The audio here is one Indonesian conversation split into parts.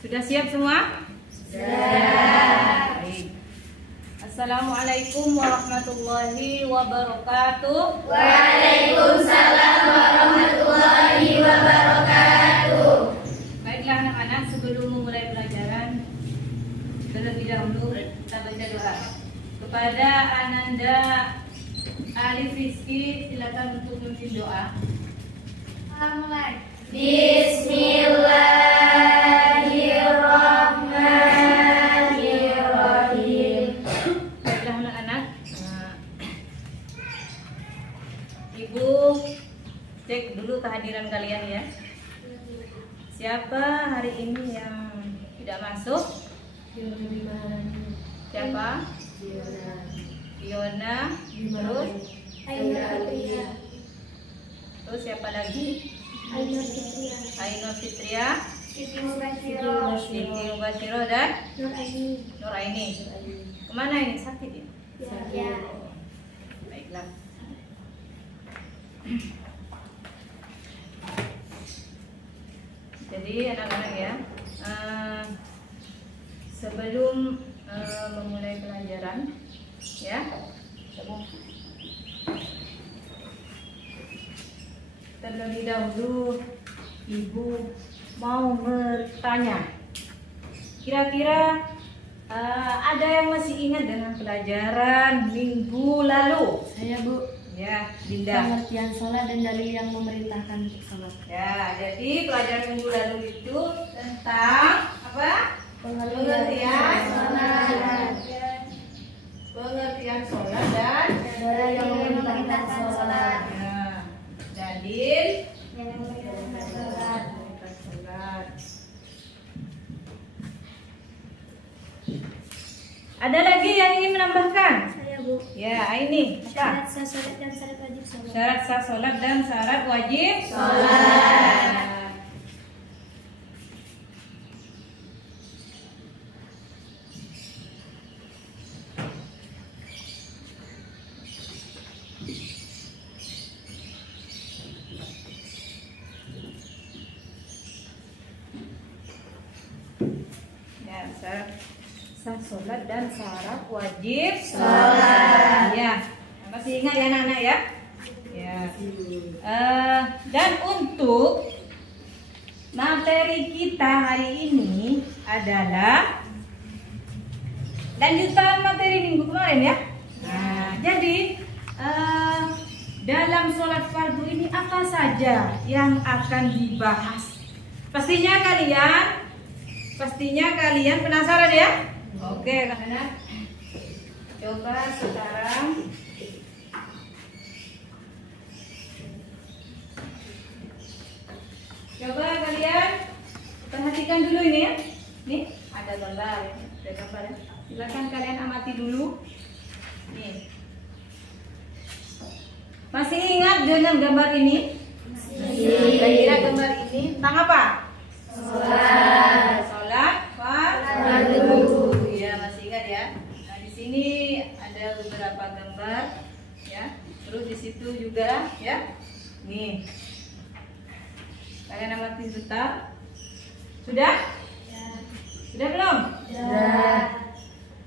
Sudah siap semua? Sudah. Baik. Assalamualaikum warahmatullahi wabarakatuh. Waalaikumsalam warahmatullahi wabarakatuh. Baiklah anak-anak, sebelum memulai pelajaran, terlebih dahulu kita baca doa. Kepada Ananda Alif Rizky, silakan untuk memimpin doa. Mulai. Bismillahirrahmanirrahim. Baiklah anak-anak, Ibu cek dulu kehadiran kalian ya. Siapa hari ini yang tidak masuk? Siapa? Fiona. Terus siapa lagi? Ainur Fitria, Siti Mubashiro dan Nur Aini. Kemana ini? Sakit ya? Baiklah. Jadi anak-anak ya, sebelum memulai pelajaran ya, terlebih dahulu Ibu mau bertanya, kira-kira ada yang masih ingat dengan pelajaran minggu lalu? Saya Bu. Ya, Dinda. Pengertian sholat dan dalil yang memerintahkan untuk sholat. Ya, jadi pelajaran minggu lalu itu tentang apa? Pengertian sholat. Pengertian sholat dan Dalil yang memerintahkan sholat. ya, dalil Sholat. sholat. Ada lagi yang ingin menambahkan? Saya Bu. Ya, ini apa? Syarat sah sholat dan syarat wajib sholat. Syarat sah sholat dan syarat wajib Sholat. Ya, syarat sah sholat dan syarat wajib Sholat. Ya, masih ingat ya anak-anak ya? Ya. Dan untuk materi kita hari ini adalah lanjutan materi minggu kemarin ya. Nah, jadi dalam sholat fardu ini apa saja yang akan dibahas? Pastinya kalian penasaran ya? Oke, anak-anak. Coba sekarang kalian perhatikan dulu ini ya. Nih, ada gambar ya. Ada gambar ya. Silakan kalian amati dulu. Nih. Masih ingat dengan gambar ini? Kira-kira gambar ini tentang apa? Sholat fardu. Ya, masih ingat ya. Nah, di sini ada beberapa gambar ya. Terus di situ juga ya. Nih. Kalian amati sebentar. Sudah? Sudah belum? Sudah.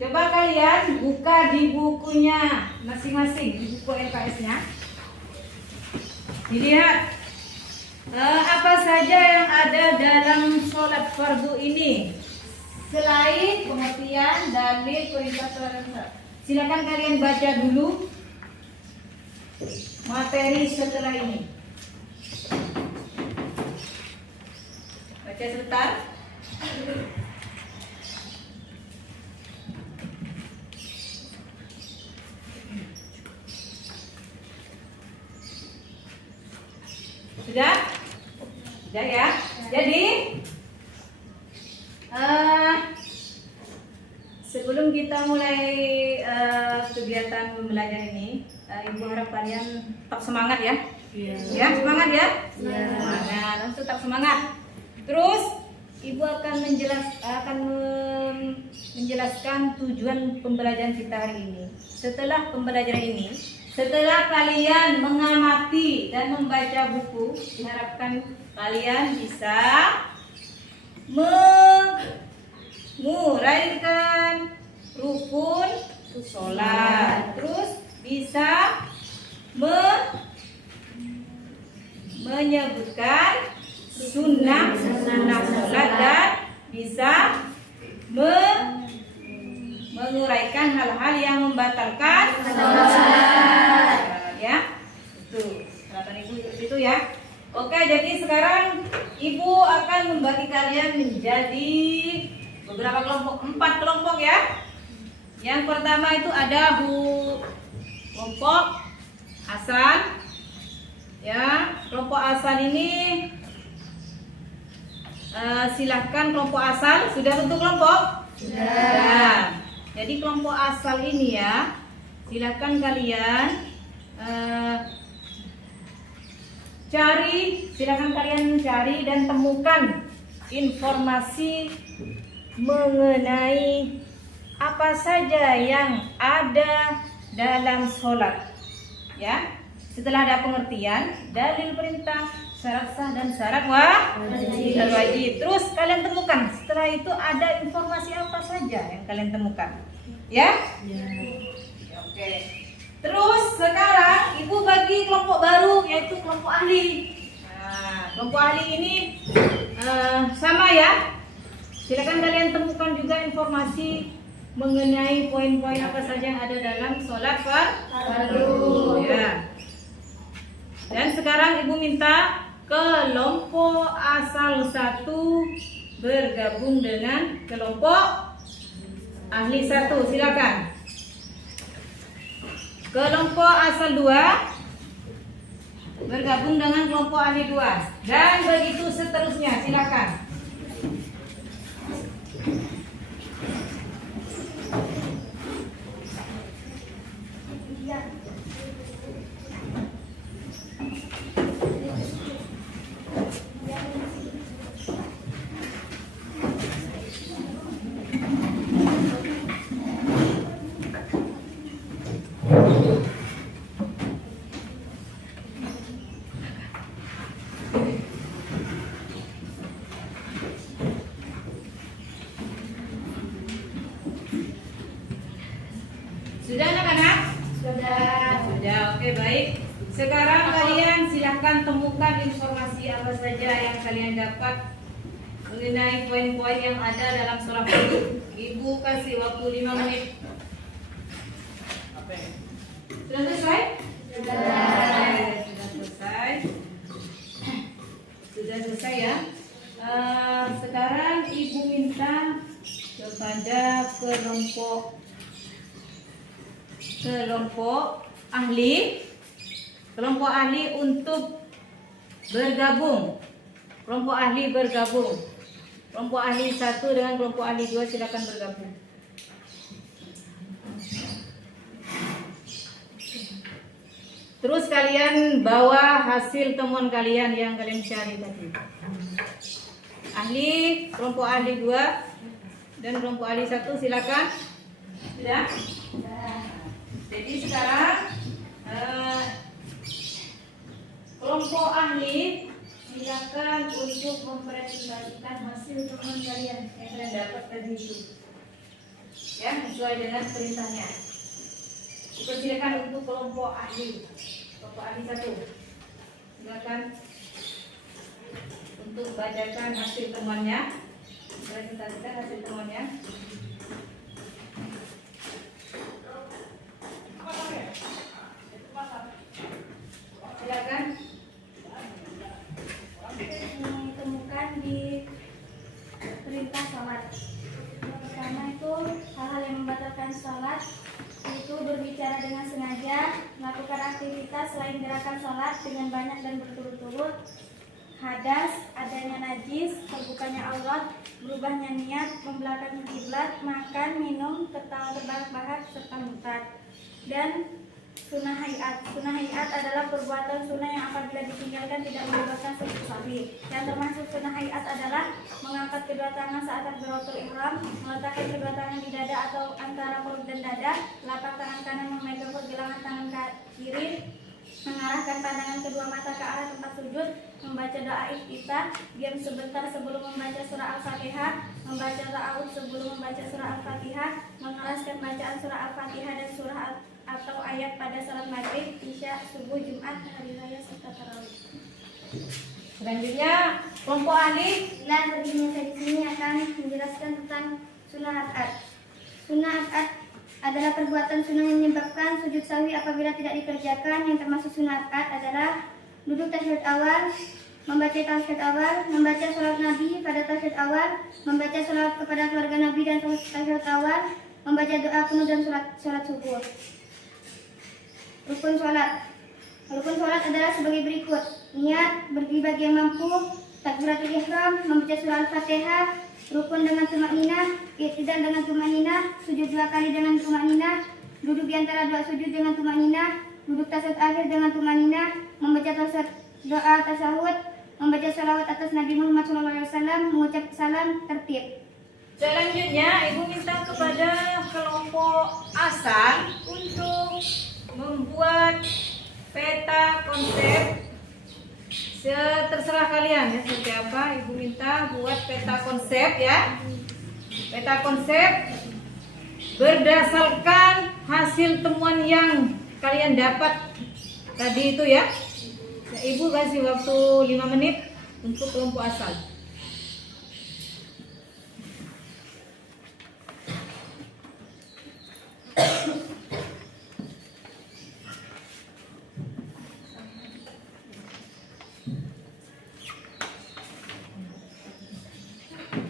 Coba kalian buka di bukunya masing-masing, di buku LKS-nya. Dilihat apa saja yang ada dalam sholat fardu ini selain pengertian dalil perintah sholat dan syarat. Silakan kalian baca dulu materi setelah ini. Baca sebentar. Sudah? Sudah ya? Jadi sebelum kita mulai kegiatan pembelajaran ini, Ibu harap kalian tetap semangat ya. Ya, semangat ya? Semangat, langsung tetap semangat. Terus Ibu akan menjelaskan tujuan pembelajaran kita hari ini. Setelah pembelajaran ini, setelah kalian mengamati dan membaca buku, diharapkan kalian bisa menguraikan rukun sholat, terus bisa menyebutkan sunnah sholat, dan bisa menguraikan hal-hal yang membatalkan sholat. Ya, itu perhatian ibu itu ya. Oke, jadi sekarang ibu akan membagi kalian menjadi beberapa kelompok, 4 kelompok ya. Yang pertama itu ada kelompok asal. Ya, kelompok asal ini silahkan kelompok asal sudah bentuk kelompok. Sudah. Jadi kelompok asal ini ya, silahkan kalian cari dan temukan informasi mengenai apa saja yang ada dalam sholat. Ya, setelah ada pengertian, dalil perintah, syarat sah dan syarat wajib. Terus kalian temukan. Setelah itu ada informasi apa saja yang kalian temukan. Ya? Oke. Terus sekarang ibu bagi kelompok baru, yaitu kelompok ahli. Nah, kelompok ahli ini sama ya. Silakan kalian temukan juga informasi mengenai poin-poin apa saja yang ada dalam sholat fardu. Ya. Dan sekarang ibu minta kelompok asal 1 bergabung dengan kelompok ahli 1. Silakan. Kelompok asal 2 bergabung dengan kelompok ahli 2, dan begitu seterusnya. Silakan. Sudah anak-anak? Sudah. Oke, baik. Sekarang kalian silahkan temukan informasi apa saja yang kalian dapat mengenai poin-poin yang ada dalam sholat fardu. Ibu kasih waktu 5 menit. Sudah selesai? Sudah selesai ya. Sekarang ibu minta kepada kelompok ahli untuk bergabung. Kelompok ahli bergabung. Kelompok ahli 1 dengan kelompok ahli 2 silakan bergabung. Terus kalian bawa hasil temuan kalian yang kalian cari tadi. Kelompok ahli 2 dan kelompok ahli 1 silakan. Sudah? Jadi sekarang kelompok ahli silakan untuk mempresentasikan hasil temuan kalian yang kalian dapat tadi itu. Ya, sesuai dengan perintahnya. Dipersilakan untuk kelompok ahli 1. Silakan untuk bacakan hasil temuannya, presentasikan hasil temuannya. Silakan. Temukan di perintah sholat. Yang pertama itu hal-hal yang membatalkan sholat, yaitu berbicara dengan sengaja, melakukan aktivitas selain gerakan sholat dengan banyak dan berturut-turut, hadas, adanya najis, terbukanya aurat, berubahnya niat, membelakangi kiblat, makan, minum, tertawa terbahak-bahak, serta murtad. Dan sunnah hayat. Sunnah hayat adalah perbuatan sunnah yang apabila ditinggalkan tidak menyebabkan sujud sahwi. Yang termasuk sunnah hayat adalah mengangkat kedua tangan saat takbiratul ihram, meletakkan kedua tangan di dada atau antara perut dan dada, telapak tangan kanan memegang pergelangan tangan kiri, mengarahkan pandangan kedua mata ke arah tempat sujud, membaca doa iftitah, diam sebentar sebelum membaca surah Al-Fatihah, membaca ta'awudz sebelum membaca surah Al-Fatihah, mengeraskan bacaan surah Al-Fatihah dan surah atau ayat pada salat maghrib, isya, subuh, Jumat, hari raya serta tarawih. Selanjutnya kelompok Ali. Nah, begini saya di sini akan menjelaskan tentang sunnah at'at. Sunnah at'at adalah perbuatan sunnah yang menyebabkan sujud sahwi apabila tidak dikerjakan. Yang termasuk sunnah at'at adalah duduk tasyahud awal, membaca tasyahud awal, membaca salat Nabi pada tasyahud awal, membaca salat kepada keluarga Nabi dan tasyahud awal, membaca doa kunut dan salat subuh. Rukun salat. Rukun salat adalah sebagai berikut: niat, berdiri bagi yang mampu, takbiratul ihram, membaca surah Al-Fatihah, rukun dengan tumakninah, i'tidal dengan tumakninah, sujud 2 kali dengan tumakninah, duduk di antara 2 sujud dengan tumakninah, duduk tasyahud akhir dengan tumakninah, membaca doa tasyahud, membaca salawat atas Nabi Muhammad SAW, mengucap salam, tertib. Selanjutnya Ibu minta kepada kelompok Asal untuk membuat peta konsep. Terserah kalian ya seperti apa. Ibu minta buat peta konsep ya. Peta konsep berdasarkan hasil temuan yang kalian dapat tadi itu ya. Nah, Ibu kasih waktu 5 menit untuk kelompok Asal.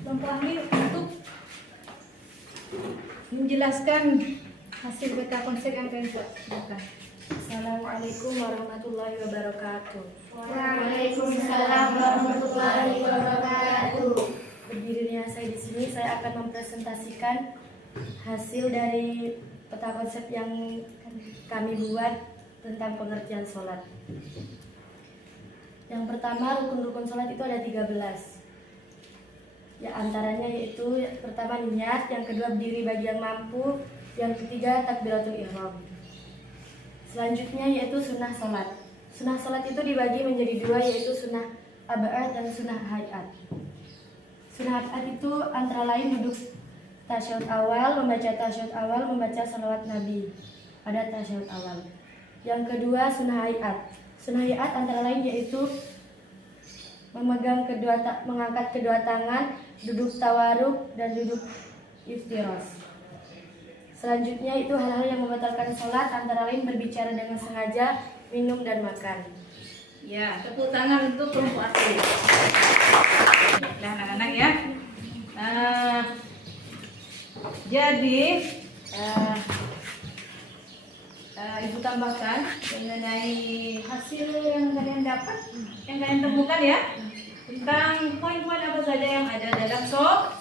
Kelompok ahli untuk menjelaskan hasil peta konsep yang kalian buat. Assalamualaikum warahmatullahi wabarakatuh. Waalaikumsalam warahmatullahi wabarakatuh. Berdirinya saya di sini, saya akan mempresentasikan hasil dari peta konsep yang kami buat tentang pengertian sholat. Yang pertama, rukun-rukun sholat itu ada 13. Ya, antaranya yaitu pertama niat, yang kedua berdiri bagi yang mampu, yang ketiga takbiratul ihram. Selanjutnya yaitu sunnah sholat. Sunnah sholat itu dibagi menjadi 2, yaitu sunnah ab'ad dan sunnah hayat. Sunnah ab'ad itu antara lain duduk tasyahud awal, membaca tasyahud awal, membaca salawat Nabi pada tasyahud awal. Yang kedua sunnah hayat. Sunnah hayat antara lain yaitu mengangkat kedua tangan, duduk tawaruk, dan duduk iftiras. Selanjutnya itu hal-hal yang membatalkan sholat, antara lain berbicara dengan sengaja, minum dan makan. Ya, tepuk tangan untuk kelompok asli. Nah, anak-anak ya. Jadi Ibu tambahkan mengenai hasil yang kalian dapat, yang kalian temukan ya, tentang poin-poin apa saja yang ada dalam sholat.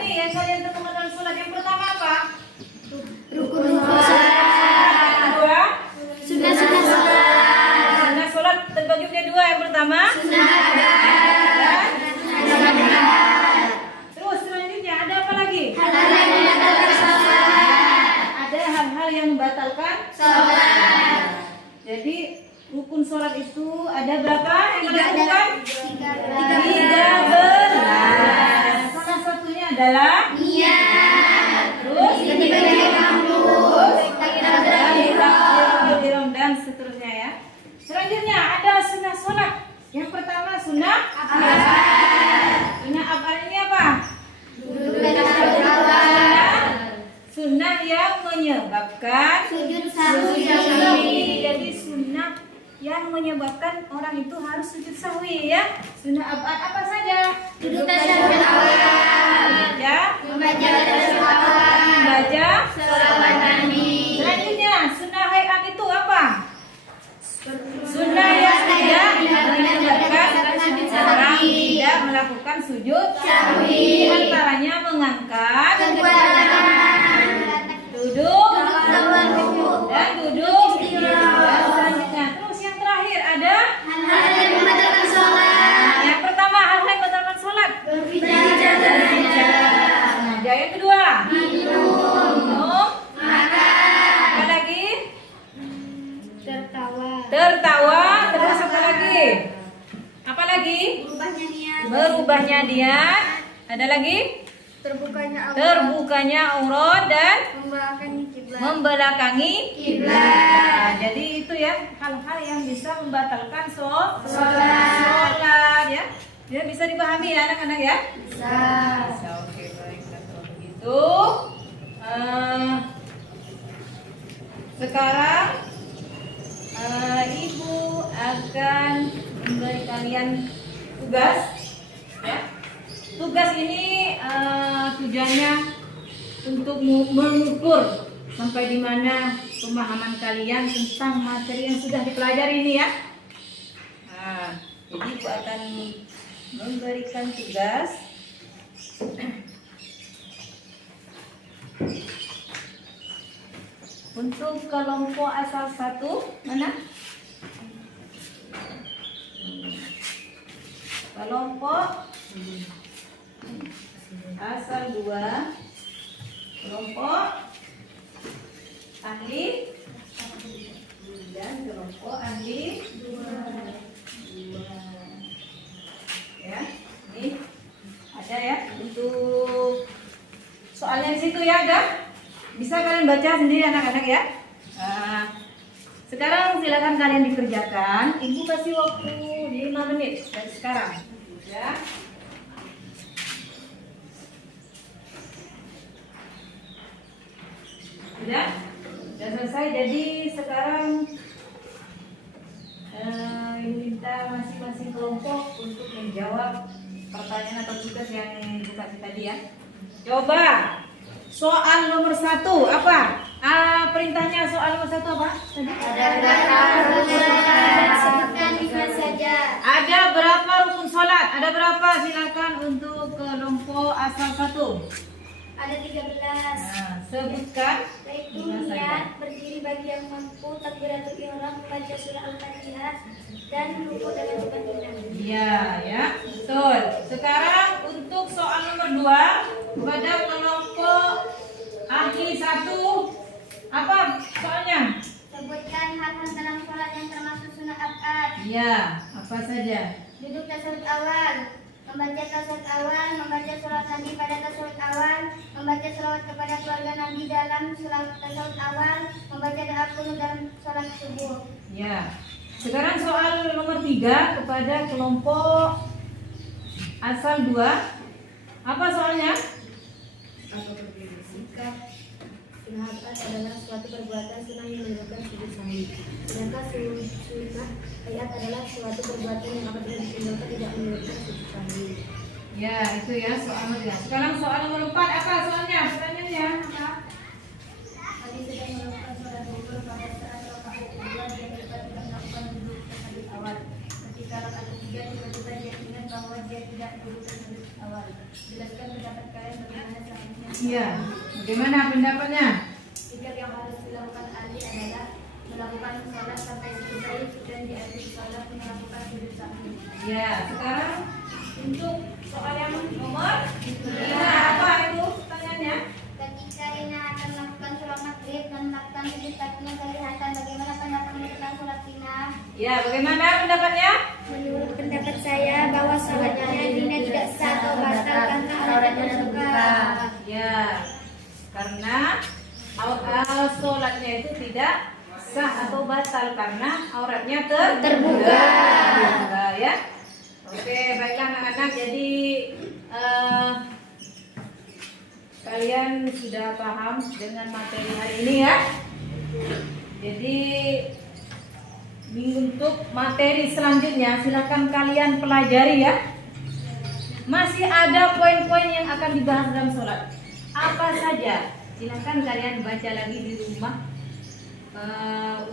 Ini yang kalian temukan dalam sholat. Yang pertama apa? Rukun sholat. Kedua, Sunnah sholat. sunnah sholat terbagi menjadi 2. Yang pertama, Sunnah ab'ad. terus selanjutnya ada apa lagi? Hal-hal yang membatalkan sholat. Ada hal-hal yang membatalkan Sholat. Jadi rukun sholat itu ada berapa yang dilakukan? 13. Salah satunya adalah Niat. terus Takbiratul dan seterusnya ya. Selanjutnya ada sunnah sholat. Yang pertama sunnah ab'ad. Sunnah ab'ad ini apa? Duduk tasyahud awal. Sunnah yang menyebabkan Sujud sahwi. sahwi. Jadi sunnah yang menyebabkan orang itu harus sujud sahwi ya. Sunnah ab'ad apa saja? Duduk tasyahud awal. Membaca Tasyahud awal. membaca Salawat Nabi. Selanjutnya sunnah hayat itu apa? Sunnah yang tidak menyebabkan orang tidak melakukan sujud Sahwi. Di antaranya mengangkat, Kedua tangan. duduk, Tawan rukuk. dan duduk. Istirahat. Dan selanjutnya terus yang terakhir ada Hal-hal yang membatalkan sholat. yang pertama hal-hal yang membatalkan sholat. Berbicara. Nah, yang kedua Minum. minum. Makan. Apa lagi? Tertawa. Tertawa. Terus apa lagi? Apa lagi? Berubahnya niat. Berubahnya niat. Ada lagi? Terbukanya aurat. Terbukanya aurat dan Membelakangi kiblat. membelakangi kiblat. Jadi itu ya hal-hal yang bisa membatalkan sholat ya. Ya bisa dipahami ya anak-anak ya? Bisa. Oke, baiklah kalau begitu. Sekarang Ibu akan memberi kalian tugas ya. Tugas ini tujuannya untuk mengukur sampai di mana pemahaman kalian tentang materi yang sudah dipelajari ini ya. Nah, jadi Ibu akan memberikan tugas untuk kelompok asal 1 mana? Kelompok asal 2, kelompok ahli dan kelompok ahli 2. Ya, ini ada ya untuk soalnya di situ ya, ada. Bisa kalian baca sendiri anak-anak ya. Sekarang silakan kalian dikerjakan. Ibu kasih waktu 5 menit dari sekarang. Ya. Sudah selesai. Jadi sekarang Ibu minta masing-masing kelompok untuk menjawab pertanyaan atau tugas yang Ibu kasih tadi ya. Coba soal nomor 1 apa? Perintahnya soal nomor 1 apa? Tadi? Ada berapa rukun sholat? Sebutkan 5 saja. Ada berapa rukun sholat? Ada berapa? Silakan untuk kelompok asal 1. Ada 13. Nah, sebutkan. Yaitu 5 saja. niat, berdiri bagi yang mampu, takbiratul ihram, membaca surah Al-Fatihah, dan rukuk dengan tumanina. Iya, ya. Betul. Sekarang untuk soal nomor 2 pada kelompok ahli 1. Apa soalnya? Sebutkan hal-hal dalam sholat yang termasuk sunnah abad. Iya, apa saja? Duduk tasawuf awal, membaca tasawuf awal, membaca surat Nabi pada tasawuf awal, membaca selawat kepada keluarga Nabi dalam selawat tasawuf awal, membaca doa qunut dalam sholat subuh. Ya. Sekarang soal nomor 3 kepada kelompok asal 2. Apa soalnya? Sikap sunnah adalah suatu perbuatan sunnah yang menyebabkan sujud sahwi. Sedangkan sunnah ayat adalah suatu perbuatan yang apabila ditinggalkan tidak menyebabkan sujud sahwi. Ya, itu ya soal nomor 3. Sekarang soal nomor 4 apa soalnya? Pertanyaannya apa? Tadi sudah melakukan sholat zuhur pada saat rakaat kedua dia tiba-tiba melakukan duduk tasawuf awal. Ketika rakaat ketiga tiba-tiba dia ingat bahwa dia tidak duduk tasawuf awal. Jelaskan pendapat kalian bagaimana seharusnya. Iya. Bagaimana pendapatnya? Sikap yang harus dilakukan Ali adalah melakukan sholat sampai selesai dan di akhir sholat melakukan sujud sahwi. Ya, sekarang untuk soal yang nomor 5 apa itu pertanyaannya? Ketika Rina akan melakukan sholat maghrib dan melakukan sujud sahwi kelihatan bagaimana pendapatnya tentang sholat Rina? Ya, bagaimana pendapatnya? Menurut pendapat saya bahwa sholatnya Rina tidak sah atau batal karena auratnya terbuka. Ya, karena sholatnya itu tidak sah atau batal karena auratnya terbuka. Ya. Oke, baiklah anak-anak. Jadi kalian sudah paham dengan materi hari ini ya. Jadi untuk materi selanjutnya silakan kalian pelajari ya. Masih ada poin-poin yang akan dibahas dalam sholat. Apa saja? Silakan kalian baca lagi di rumah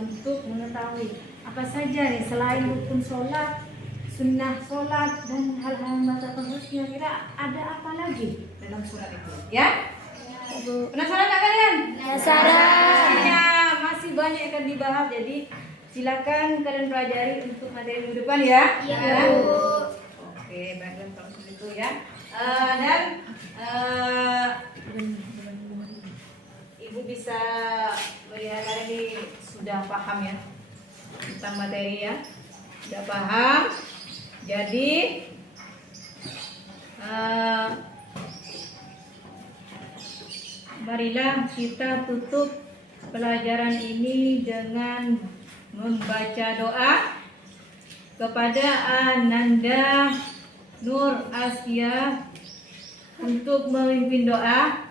untuk mengetahui apa saja nih selain rukun sholat, sunnah sholat dan hal-hal yang batal kira-kira ada apa lagi dalam surat itu? Ya? Penasaran nggak kalian? Penasaran. Masih banyak yang akan dibahas, jadi silakan kalian pelajari untuk materi minggu depan ya. Iya, Bu. Oke, baiklah kalau begitu ya. Dan Ibu bisa melihat kalian ini sudah paham ya tentang materi ya, sudah paham. Jadi marilah kita tutup pelajaran ini dengan membaca doa kepada Ananda Nur Asia untuk memimpin doa.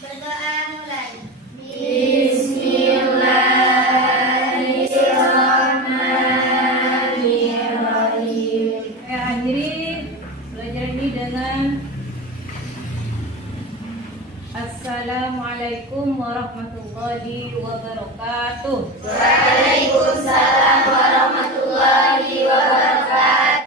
Berdoa mulai. Saya akhiri pelajaran ini dengan Assalamualaikum warahmatullahi wabarakatuh. Waalaikumsalam warahmatullahi wabarakatuh.